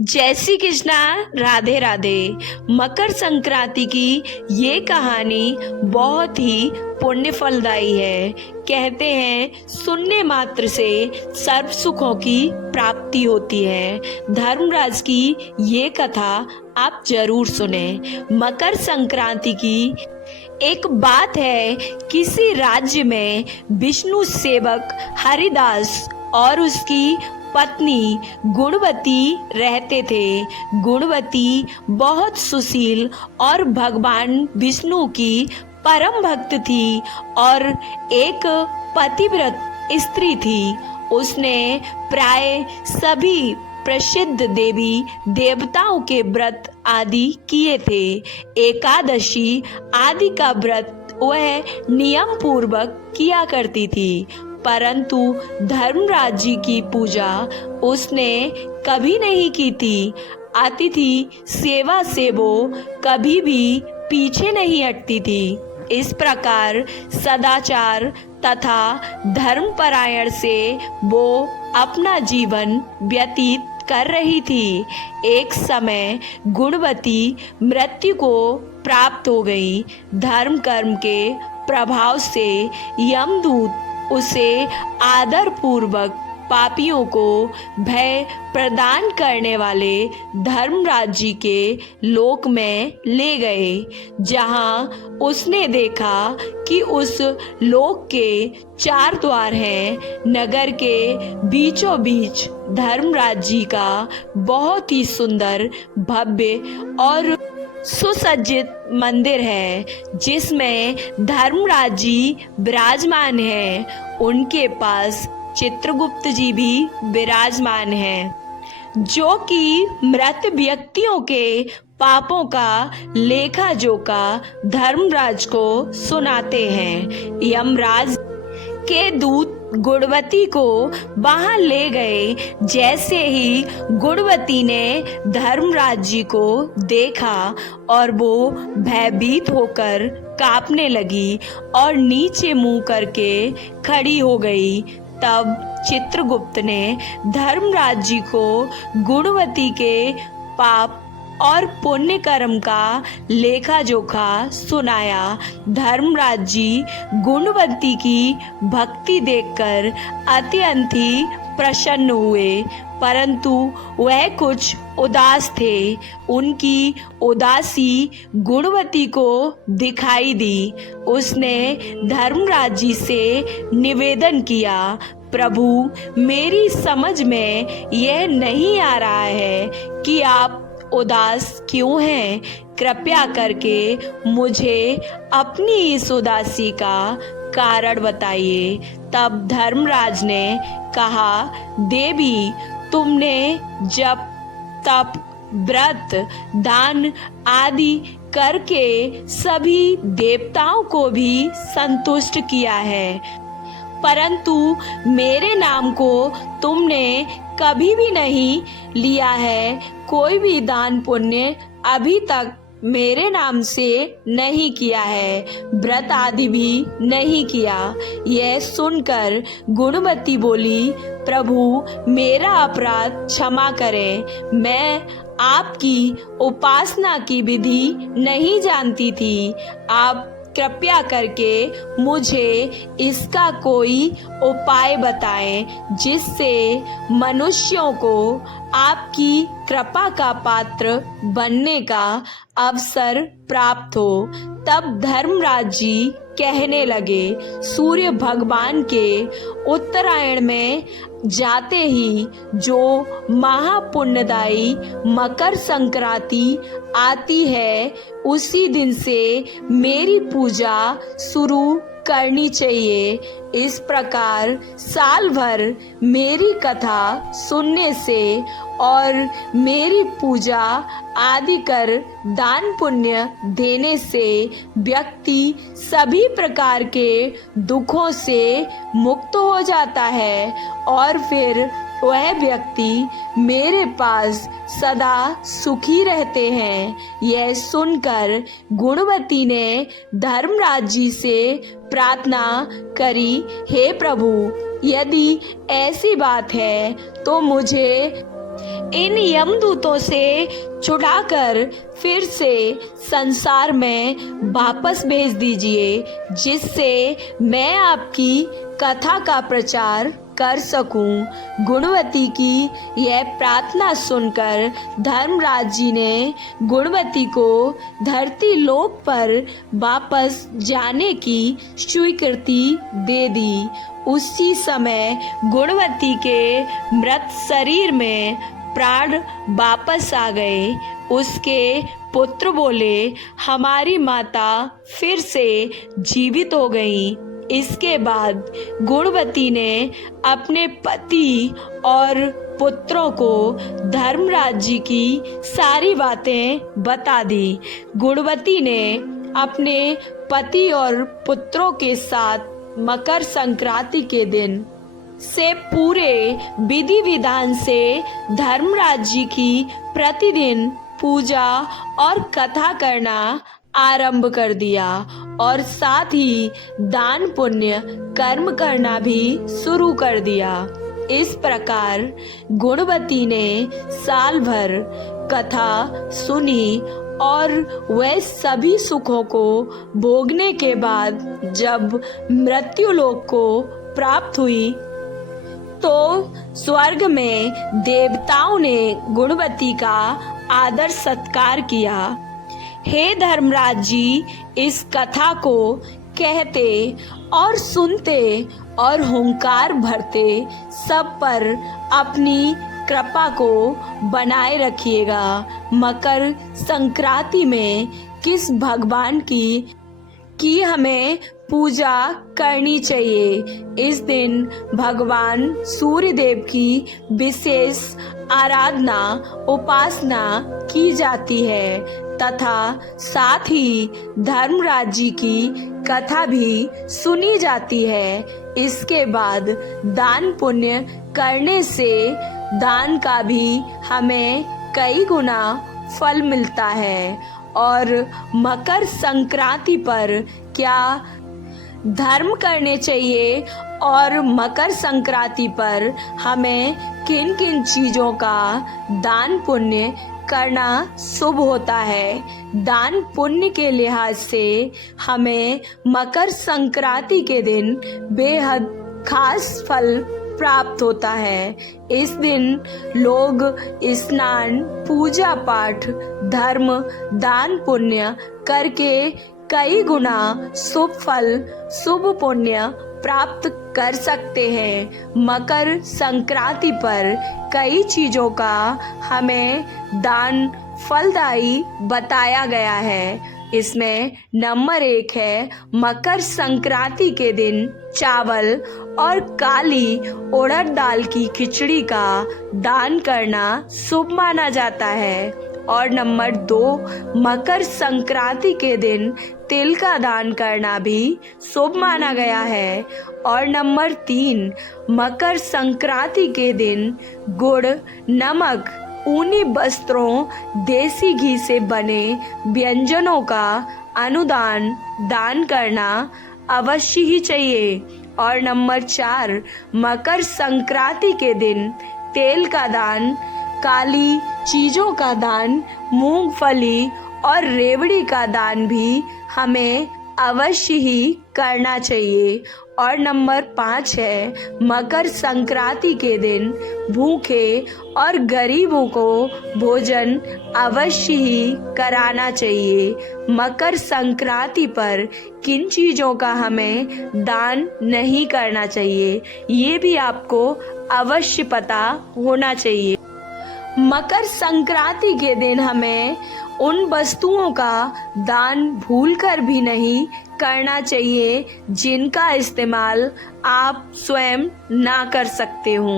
जय श्री कृष्णा। राधे राधे। मकर संक्रांति की ये कहानी बहुत ही पुण्य फलदायी है। कहते हैं सुनने मात्र से सर्व सुखों की प्राप्ति होती है। धर्मराज की ये कथा आप जरूर सुने। मकर संक्रांति की एक बात है, किसी राज्य में विष्णु सेवक हरिदास और उसकी पत्नी गुणवती रहते थे। गुणवती बहुत सुशील और भगवान विष्णु की परम भक्त थी और एक पतिव्रत स्त्री थी। उसने प्राय सभी प्रसिद्ध देवी देवताओं के व्रत आदि किए थे। एकादशी आदि का व्रत वह नियम पूर्वक किया करती थी, परंतु धर्मराज जी की पूजा उसने कभी नहीं की थी। अतिथि सेवा से वो कभी भी पीछे नहीं हटती थी। इस प्रकार सदाचार तथा धर्मपरायण से वो अपना जीवन व्यतीत कर रही थी। एक समय गुणवती मृत्यु को प्राप्त हो गई। धर्म कर्म के प्रभाव से यमदूत उसे आदर पूर्वक पापियों को भय प्रदान करने वाले धर्मराज जी के लोक में ले गए, जहां उसने देखा कि उस लोक के 4 द्वार हैं। नगर के बीचों बीच धर्मराज जी का बहुत ही सुंदर भव्य और सुसज्जित मंदिर है, जिसमें धर्मराज जी विराजमान हैं। उनके पास चित्रगुप्त जी भी विराजमान हैं, जो कि मृत व्यक्तियों के पापों का लेखा जोखा धर्मराज को सुनाते हैं। यमराज के दूत गुणवती को वहां ले गए। जैसे ही गुणवती ने धर्मराज जी को देखा और वो भयभीत होकर कांपने लगी और नीचे मुंह करके खड़ी हो गई। तब चित्रगुप्त ने धर्मराज जी को गुणवती के पाप और पुण्य कर्म का लेखा जोखा सुनाया। धर्मराज जी गुणवती की भक्ति देखकर अत्यंत ही प्रसन्न हुए, परंतु वह कुछ उदास थे। उनकी उदासी गुणवती को दिखाई दी। उसने धर्मराज जी से निवेदन किया, प्रभु, मेरी समझ में यह नहीं आ रहा है कि आप उदास क्यों हैं। कृपया करके मुझे अपनी इस उदासी का कारण बताइए। तब धर्मराज ने कहा, देवी, तुमने जप तप व्रत दान आदि करके सभी देवताओं को भी संतुष्ट किया है, परंतु मेरे नाम को तुमने कभी भी नहीं लिया है। कोई भी दान पुण्य अभी तक मेरे नाम से नहीं किया है, व्रत आदि भी नहीं किया। यह सुनकर गुणवती बोली, प्रभु, मेरा अपराध क्षमा करें। मैं आपकी उपासना की विधि नहीं जानती थी। आप कृपया करके मुझे इसका कोई उपाय बताएं, जिससे मनुष्यों को आपकी कृपा का पात्र बनने का अवसर प्राप्त हो। तब धर्मराज जी कहने लगे, सूर्य भगवान के उत्तरायण में जाते ही जो महापुण्यदायी मकर संक्रांति आती है, उसी दिन से मेरी पूजा शुरू करनी चाहिए। इस प्रकार साल भर मेरी कथा सुनने से और मेरी पूजा आदि कर दान पुण्य देने से व्यक्ति सभी प्रकार के दुखों से मुक्त हो जाता है और फिर वह व्यक्ति मेरे पास सदा सुखी रहते हैं। यह सुनकर गुणवती ने धर्मराज जी से प्रार्थना करी, हे प्रभु, यदि ऐसी बात है तो मुझे इन यमदूतों से छुड़ाकर फिर से संसार में वापस भेज दीजिए, जिससे मैं आपकी कथा का प्रचार कर सकूं। गुणवती की यह प्रार्थना सुनकर धर्मराज जी ने गुणवती को धरती लोक पर वापस जाने की स्वीकृति दे दी। उसी समय गुणवती के मृत शरीर में प्राण वापस आ गए। उसके पुत्र बोले, हमारी माता फिर से जीवित हो गई। इसके बाद गुणवती ने अपने पति और पुत्रों को धर्मराज जी की सारी बातें बता दी। गुणवती ने अपने पति और पुत्रों के साथ मकर संक्रांति के दिन से पूरे विधि विधान से धर्मराज जी की प्रतिदिन पूजा और कथा करना आरंभ कर दिया और साथ ही दान पुण्य कर्म करना भी शुरू कर दिया। इस प्रकार गुणवती ने साल भर कथा सुनी और वह सभी सुखों को भोगने के बाद जब मृत्यु लोक को प्राप्त हुई तो स्वर्ग में देवताओं ने गुणवती का आदर सत्कार किया। हे धर्मराज जी, इस कथा को कहते और सुनते और हुंकार भरते सब पर अपनी कृपा को बनाए रखिएगा। मकर संक्रांति में किस भगवान की हमें पूजा करनी चाहिए। इस दिन भगवान सूर्य देव की विशेष आराधना उपासना की जाती है तथा साथ ही धर्मराज जी की कथा भी सुनी जाती है। इसके बाद दान पुण्य करने से दान का भी हमें कई गुना फल मिलता है। और मकर संक्रांति पर क्या धर्म करने चाहिए और मकर संक्रांति पर हमें किन किन चीज़ों का दान पुण्य करना शुभ होता है। दान पुण्य के लिहाज से हमें मकर संक्रांति के दिन बेहद खास फल प्राप्त होता है। इस दिन लोग स्नान, पूजा पाठ, धर्म, दान पुण्य करके कई गुना शुभ फल, शुभ पुण्य प्राप्त कर सकते हैं। मकर संक्रांति पर कई चीजों का हमें दान फलदायी बताया गया है। इसमें नंबर 1 है, मकर संक्रांति के दिन चावल और काली उड़द दाल की खिचड़ी का दान करना शुभ माना जाता है। और नंबर 2, मकर संक्रांति के दिन तिल का दान करना भी शुभ माना गया है। और नंबर 3, मकर संक्रांति के दिन गुड़, नमक, ऊनी वस्त्रों, देसी घी से बने व्यंजनों का अनुदान दान करना अवश्य ही चाहिए। और नंबर 4, मकर संक्रांति के दिन तेल का दान, काली चीजों का दान, मूंगफली और रेवड़ी का दान भी हमें अवश्य ही करना चाहिए। और नंबर 5 है, मकर संक्रांति के दिन भूखे और गरीबों को भोजन अवश्य ही कराना चाहिए। मकर संक्रांति पर किन चीज़ों का हमें दान नहीं करना चाहिए, ये भी आपको अवश्य पता होना चाहिए। मकर संक्रांति के दिन हमें उन वस्तुओं का दान भूलकर भी नहीं करना चाहिए जिनका इस्तेमाल आप स्वयं ना कर सकते हो।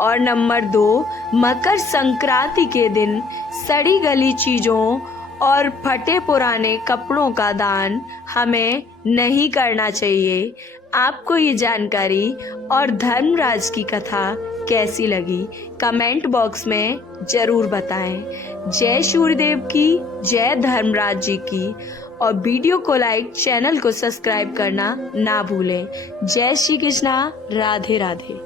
और नंबर 2, मकर संक्रांति के दिन सड़ी गली चीज़ों और फटे पुराने कपड़ों का दान हमें नहीं करना चाहिए। आपको ये जानकारी और धर्मराज की कथा कैसी लगी कमेंट बॉक्स में जरूर बताएं। जय सूर्यदेव की, जय धर्मराज जी की। और वीडियो को लाइक, चैनल को सब्सक्राइब करना ना भूलें। जय श्री कृष्णा, राधे राधे।